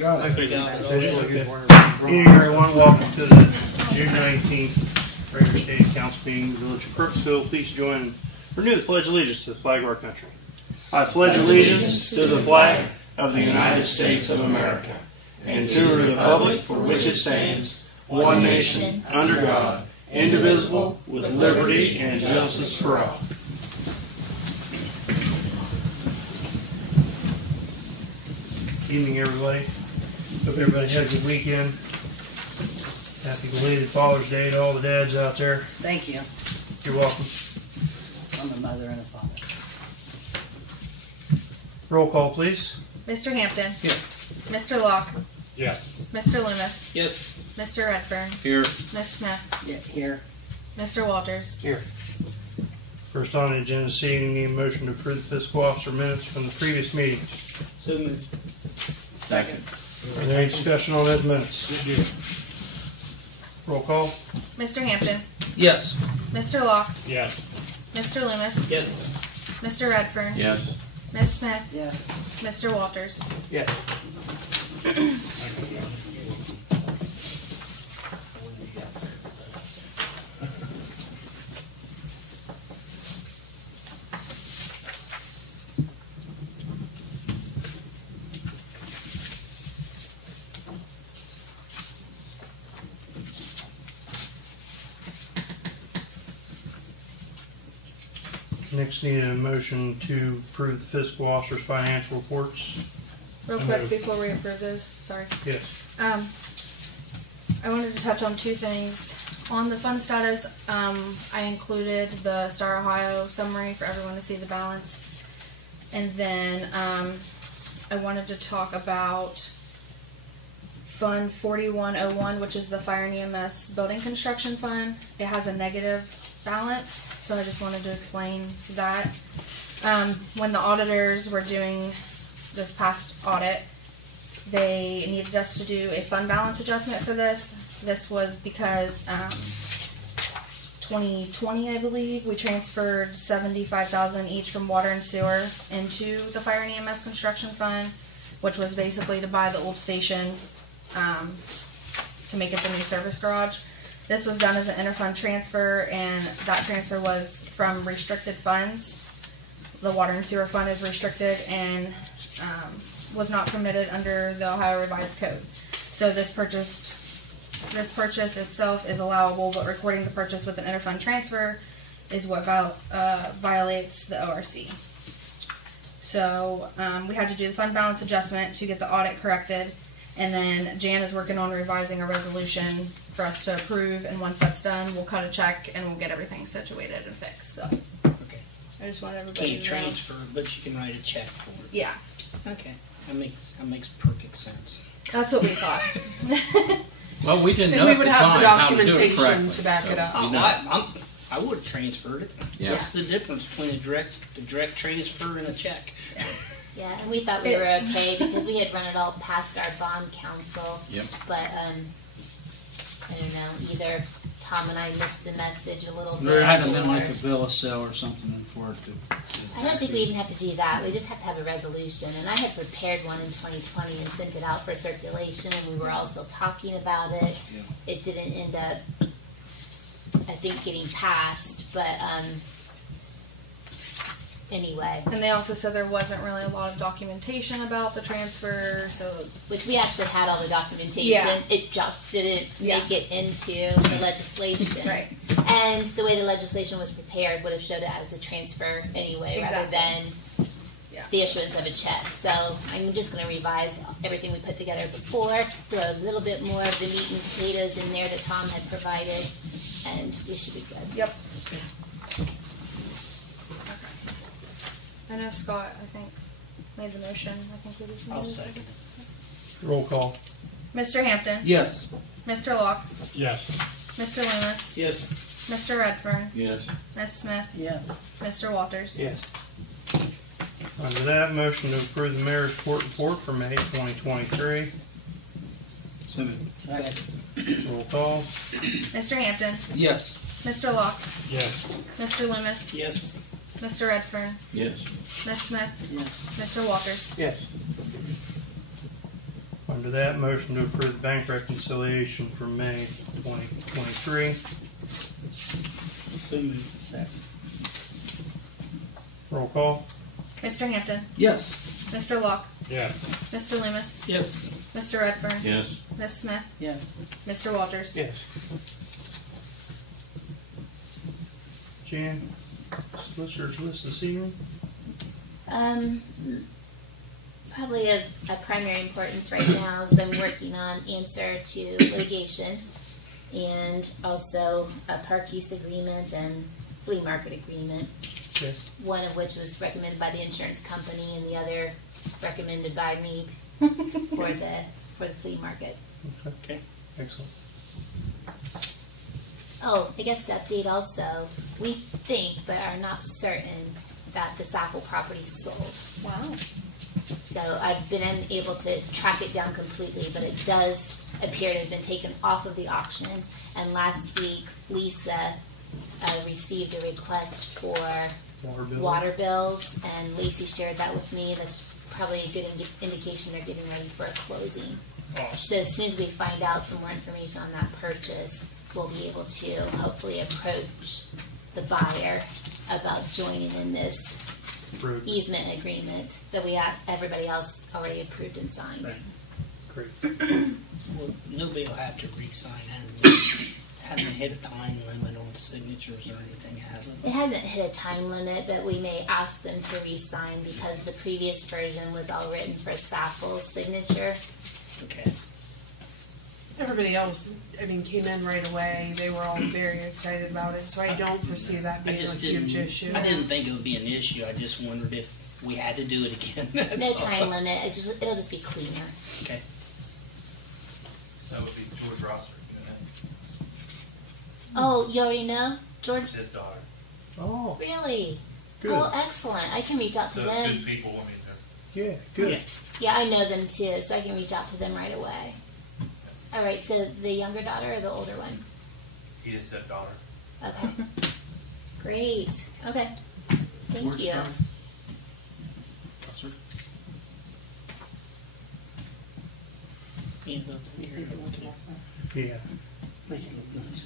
got it. Evening, everyone. Welcome to the June 19th regular state council meeting in the village of Crooksville. Please join and renew the Pledge of Allegiance to the flag of our country. I pledge allegiance to the flag of the United States of America and to the republic for which it stands, one nation, under God, indivisible, with liberty and justice for all. Evening, everybody. Hope everybody had a good weekend. Happy belated Father's Day to all the dads out there. Thank you. You're welcome. I'm a mother and a father. Roll call, please. Mr. Hampton. Here. Mr. Locke. Yeah. Mr. Loomis. Yes. Mr. Redfern. Here. Ms. Smith. Yeah, here. Mr. Walters. Here. First on the agenda this evening, need a motion to approve the fiscal officer minutes from the previous meetings. So moved. Second. Is there any discussion on those minutes? Roll call. Mr. Hampton. Yes. Mr. Locke. Yes. Mr. Loomis. Yes. Mr. Redfern. Yes. Ms. Smith. Yes. Mr. Walters. Yes. Next, need a motion to approve the fiscal officer's financial reports. Real quick before we approve those, sorry. Yes. I wanted to touch on two things. On the fund status, I included the Star Ohio summary for everyone to see the balance. And then I wanted to talk about Fund 4101, which is the Fire and EMS Building Construction Fund. It has a negative balance, so I just wanted to explain that. When the auditors were doing this past audit, they needed us to do a fund balance adjustment for this. This was because 2020, I believe, we transferred $75,000 each from water and sewer into the Fire and EMS Construction Fund, which was basically to buy the old station to make it the new service garage. This was done as an interfund transfer, and that transfer was from restricted funds. The water and sewer fund is restricted and was not permitted under the Ohio Revised Code. So this purchase itself is allowable, but recording the purchase with an interfund transfer is what violates the ORC. So we had to do the fund balance adjustment to get the audit corrected, and then Jan is working on revising a resolution for us to approve, and once that's done, we'll cut a check and we'll get everything situated and fixed. So Okay. I just want everybody Can't to know. transfer, but you can write a check for it. Yeah, Okay. That makes perfect sense. that's what we thought. Well, we didn't And know we at would the have time the how to do it documentation correctly. to back it up. Oh, You know. I would have transferred it. Yeah. What's the difference between a direct transfer and a check? Yeah, and we thought we were okay because we had run it all past our bond counsel. Yep. But I don't know, either Tom and I missed the message a little bit. There had to have been like or- a bill of sale or something for it to I don't think we even have to do that. We just have to have a resolution. And I had prepared one in 2020 and sent it out for circulation, and we were also talking about it. Yeah. It didn't end up, I think, getting passed, but anyway. And they also said there wasn't really a lot of documentation about the transfer, so Which we actually had all the documentation. Yeah. It just didn't make it into the legislation. right. And the way the legislation was prepared would have showed it as a transfer anyway, rather Exactly. than Yeah. the issuance of a check. So I'm just going to revise everything we put together before, throw a little bit more of the meat and potatoes in there that Tom had provided, and we should be good. Yep. Okay. I know Scott, I think, made the motion. I think we just I'll needed a second it. Roll call. Mr. Hampton. Yes. Mr. Locke. Yes. Mr. Loomis. Yes. Mr. Redfern. Yes. Ms. Smith. Yes. Mr. Walters. Yes. Under that, motion to approve the mayor's court report for May 2023. So moved. Second. Roll call. Mr. Hampton. Yes. Mr. Locke. Yes. Mr. Loomis. Yes. Mr. Redfern. Yes. Ms. Smith. Yes. Mr. Walters. Yes. Under that, motion to approve the bank reconciliation for May 2023. So moved. Second. Roll call. Mr. Hampton, Yes. Mr. Locke, Yeah. Mr. Loomis, Yes. Mr. Redfern, Yes. Ms. Smith, Yes. Mr. Walters. Yes. Jan, solicitor's list this evening. Probably of primary importance right now is I'm working on answer to litigation and also a park use agreement and flea market agreement. Okay. One of which was recommended by the insurance company and the other recommended by me for the flea market. Okay. Excellent. Oh, I guess to update also, we think but are not certain that the Saffel property sold. Wow. So I've been unable to track it down completely, but it does appear to have been taken off of the auction. And last week, Lisa received a request for water bills, and Lacey shared that with me. That's probably a good indication they're getting ready for a closing. Awesome. So as soon as we find out some more information on that purchase, we'll be able to hopefully approach the buyer about joining in this Approved. easement agreement that we have everybody else already approved and signed. Right. Great. Well, nobody will have to re-sign and haven't hit a time limit on signatures or anything, has it? It hasn't hit a time limit, but we may ask them to re-sign because the previous version was all written for Saffel's signature. Okay. Everybody else, came in right away. They were all very excited about it, so I don't foresee that I being a just huge issue. I didn't think it would be an issue. I just wondered if we had to do it again. That's No all. time limit. It'll just be cleaner. Okay. That would be George Rosser doing Oh, you already know? George? that. His daughter. Oh, Really? good. Oh, excellent. I can reach out to So them. good people. I mean, they're Yeah, good. Yeah. Yeah, I know them too, so I can reach out to them right away. All right, so the younger daughter or the older one? he just said daughter. Okay. Great. Okay. Thank George you. Stern. Sir. Yeah, but here, Yeah. they can look nice.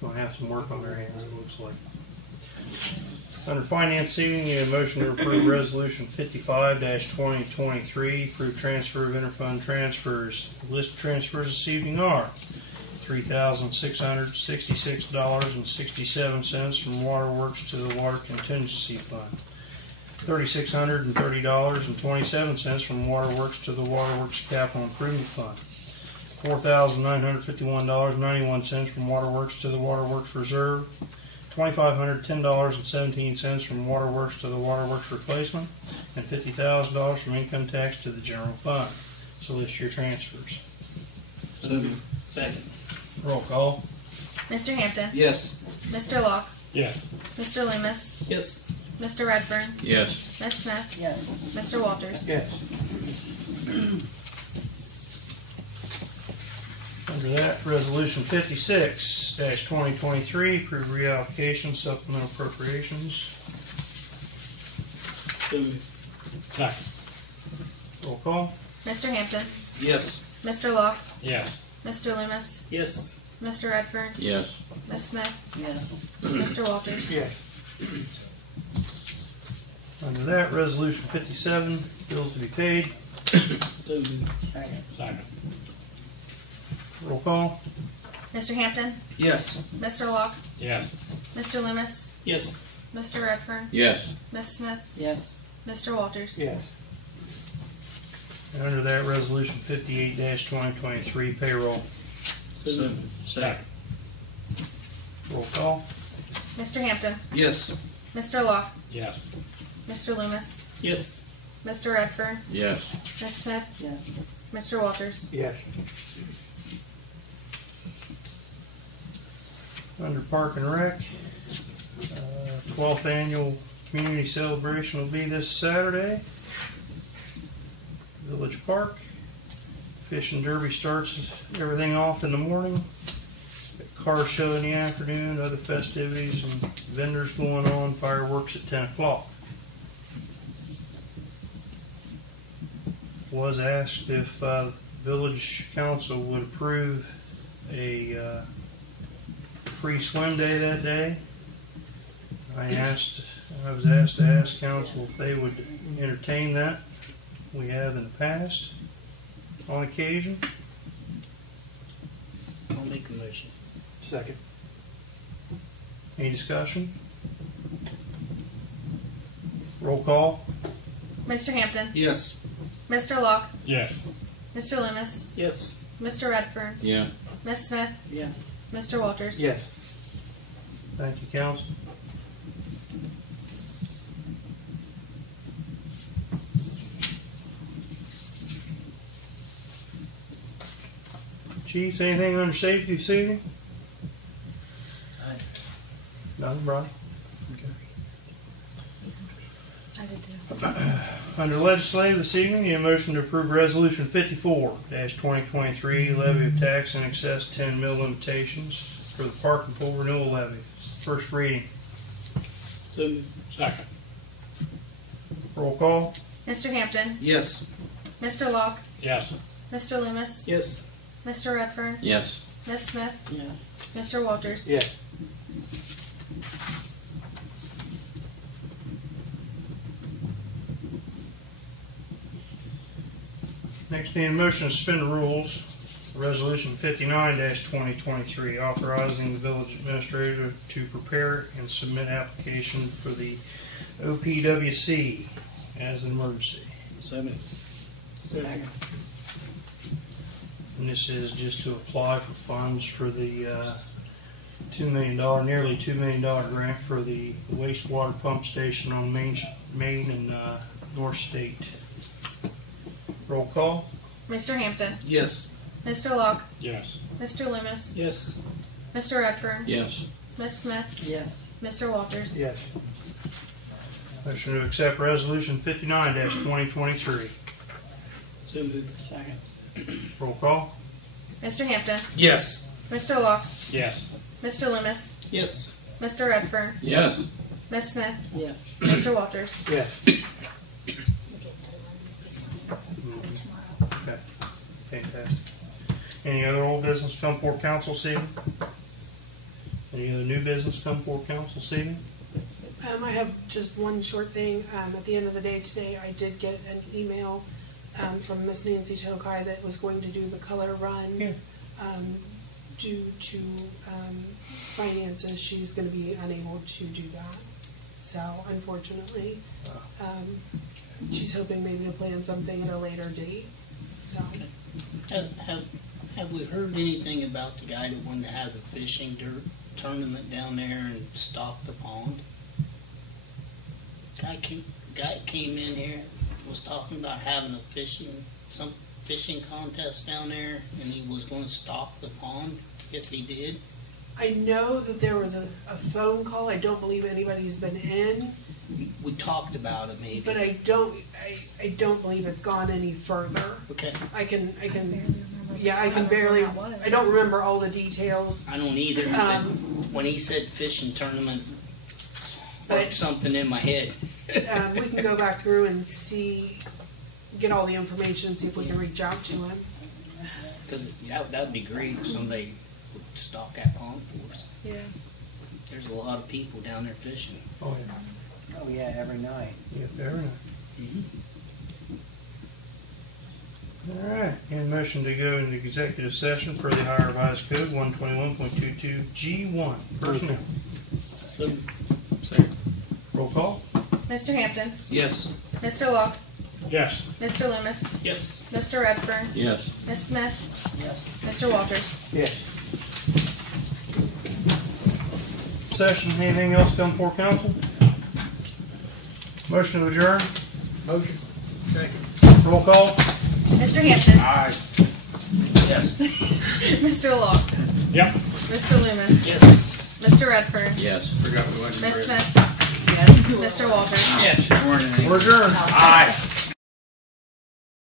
Gonna have some work on their hands, it looks like. Under financing, you have a motion to approve resolution 55-2023, approve transfer of interfund transfers. The list of transfers this evening are $3,666.67 from Waterworks to the Water Contingency Fund, $3,630.27 from Waterworks to the Waterworks Capital Improvement Fund, $4,951.91 from Waterworks to the Waterworks Reserve, $2,510.17 from Waterworks to the Waterworks Replacement, and $50,000 from income tax to the general fund. So list your transfers. So moved. Second. Roll call. Mr. Hampton, Yes. Mr. Locke, Yes. Mr. Loomis, Yes. Mr. Redfern, Yes. Ms. Smith, Yes. Mr. Walters. Yes. Under that, resolution 56-2023, approve reallocation supplemental appropriations. So moved. Roll call. Mr. Hampton, Yes. Mr. Locke, Yes. Mr. Loomis, Yes. Mr. Redfern, Yes. Ms. Smith, Yes. Mr. Walters. Yes. Under that, resolution 57, bills to be paid. So moved. Second. Roll call. Mr. Hampton, Yes. Mr. Locke, Yes. Mr. Loomis, Yes. Mr. Redfern, Yes. Ms. Smith, Yes. Mr. Walters. Yes. And under that, resolution 58-2023, payroll. So moved. Second. Roll call. Mr. Hampton, Yes. Mr. Locke, Yes. Mr. Loomis, Yes. Mr. Redfern, Yes. Ms. Smith, Yes. Mr. Walters. Yes. Under Park and Rec, 12th annual community celebration will be this Saturday. Village Park. Fishing Derby starts everything off in the morning. Car show in the afternoon, other festivities and vendors going on, fireworks at 10 o'clock. was asked if village council would approve a free swim day that day. I was asked to ask council if they would entertain that. We have in the past, on occasion. I'll make a motion. Second. Any discussion? Roll call. Mr. Hampton, Yes. Mr. Locke, Yes. Mr. Loomis, Yes. Mr. Redfern, Yeah. Ms. Smith, Yes. Mr. Walters. Yes. Thank you, council. Chiefs, anything under safety this evening? Nothing, Brian? I did too. Under legislative this evening, the motion to approve resolution 54-2023, levy of tax in excess 10 mil limitations for the park and pool renewal levy. First reading. So moved. Second. Roll call. Mr. Hampton, Yes. Mr. Locke, Yes. Mr. Loomis, Yes. Mr. Redfern, Yes. Ms. Smith, Yes. Mr. Walters. Yes. Next, need a motion to suspend the rules. Resolution 59-2023, authorizing the village administrator to prepare and submit application for the OPWC as an emergency. So moved. Second. And this is just to apply for funds for the $2 million, nearly $2 million grant for the wastewater pump station on Main and North State. Roll call. Mr. Hampton, Yes. Mr. Locke, Yes. Mr. Loomis, Yes. Mr. Redfern, Yes. Ms. Smith, Yes. Mr. Walters. Yes. Motion to accept resolution 59-2023. So moved. Second. Roll call. Mr. Hampton, Yes. Mr. Locke, Yes. Mr. Loomis, Yes. Mr. Redfern, Yes. Ms. Smith, Yes. Mr. Walters. Yes. We'll get another one just to sign tomorrow. Okay. Fantastic. Any other old business come before council this evening? Any other new business come before council this evening? I have just one short thing. At the end of the day today, I did get an email from Miss Nancy Tokai that was going to do the color run. Yeah. Due to finances, she's going to be unable to do that. So, unfortunately, she's hoping maybe to plan something at a later date. So, Have we heard anything about the guy that wanted to have the fishing tournament down there and stock the pond? Guy came in here, was talking about having some fishing contest down there, and he was going to stock the pond if he did. I know that there was a phone call. I don't believe anybody's been in, We talked about it maybe. but I don't believe it's gone any further. Okay. I can barely. I don't remember all the details. I don't either, but when he said fishing tournament, sparked something in my head. We can go back through and get all the information, see if we can reach out to him. Because that'd be great if somebody would stock that pond for us. Yeah. There's a lot of people down there fishing. Oh, yeah. Oh, yeah, every night. Yeah, very nice. Mm-hmm. All right. Any motion to go into executive session for the Ohio Revised Code 121.22 G1. Personnel. So, Roll call. Mr. Hampton, yes. Mr. Locke, Yes. Mr. Loomis, Yes. Mr. Redfern, Yes. Ms. Smith, Yes. Mr. Walters. Yes. Session. Anything else come before council? Motion to adjourn. Motion. Second. Roll call. Mr. Hampton, Aye. Yes. Mr. Locke, Yep. Mr. Loomis, Yes. Mr. Redfern, Yes. Ms. Smith, Mr. Walters. Yes. We're adjourned. Aye.